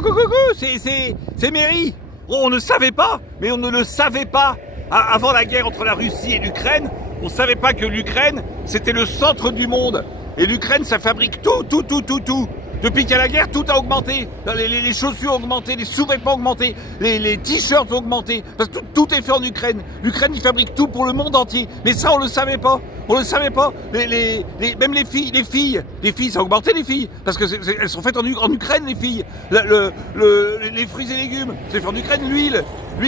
Coucou, c'est Mary. Oh, on ne savait pas, mais on ne le savait pas. Avant la guerre entre la Russie et l'Ukraine, on ne savait pas que l'Ukraine, c'était le centre du monde. Et l'Ukraine, ça fabrique tout. Depuis qu'il y a la guerre, tout a augmenté. Les chaussures ont augmenté, les sous-vêtements ont augmenté, les t-shirts ont augmenté. Parce que tout est fait en Ukraine. L'Ukraine, il fabrique tout pour le monde entier. Mais ça, on ne le savait pas. On le savait pas. Même les filles, ça a augmenté les filles. Parce que elles sont faites en Ukraine, les filles. Les fruits et légumes, c'est fait en Ukraine. L'huile,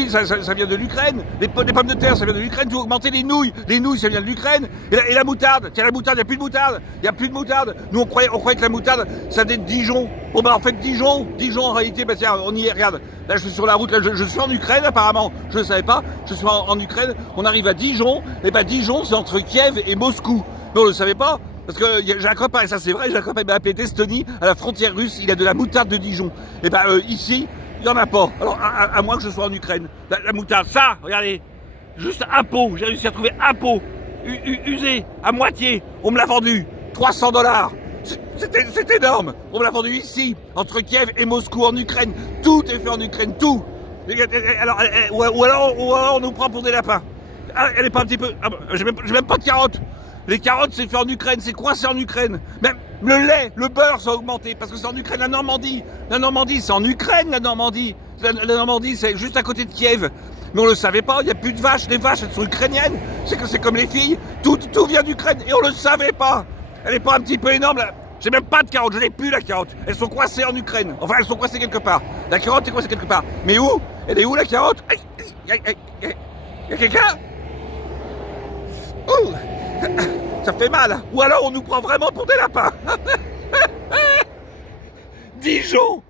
ça vient de l'Ukraine. Les pommes de terre, ça vient de l'Ukraine. Tout a augmenté. Les nouilles, ça vient de l'Ukraine. Et la moutarde, tiens, la moutarde, il n'y a plus de moutarde. Il n'y a plus de moutarde. Nous, on croyait que la moutarde, ça venait de Dijon. Bon, bah, en fait, Dijon, en réalité, bah, tiens, on y est, regarde. Là, je suis sur la route, là, je suis en Ukraine, apparemment. Je ne savais pas. Je suis en Ukraine. On arrive à Dijon. Et bah, Dijon, c'est entre Kiev et Moscou. Mais on ne le savait pas. Parce que j'ai un copain, et ça c'est vrai, j'ai un copain qui m'a appelé Testoni, à la frontière russe, il a de la moutarde de Dijon. Et ben ici, il n'y en a pas. Alors à moins que je sois en Ukraine. La moutarde, ça, regardez, juste un pot, j'ai réussi à trouver un pot, usé, à moitié, on me l'a vendu, 300 $. C'est énorme. On me l'a vendu ici, entre Kiev et Moscou, en Ukraine. Tout est fait en Ukraine, tout. Alors, ou alors on nous prend pour des lapins. Ah, elle est pas un petit peu... Ah, j'ai même pas de carottes. Les carottes, c'est fait en Ukraine, c'est coincé en Ukraine. Même le lait, le beurre, ça a augmenté, parce que c'est en Ukraine, la Normandie. La Normandie, c'est en Ukraine, la Normandie. La Normandie, c'est juste à côté de Kiev. Mais on le savait pas, il n'y a plus de vaches. Les vaches, elles sont ukrainiennes. C'est comme les filles. Tout vient d'Ukraine, et on le savait pas. Elle est pas un petit peu énorme, là. J'ai même pas de carottes, je n'ai plus la carotte. Elles sont coincées en Ukraine. Enfin, elles sont coincées quelque part. La carotte est coincée quelque part. Mais où? Elle est où, la carotte? Y a quelqu'un? Ouh. Ça fait mal. Ou alors on nous prend vraiment pour des lapins. Dijon.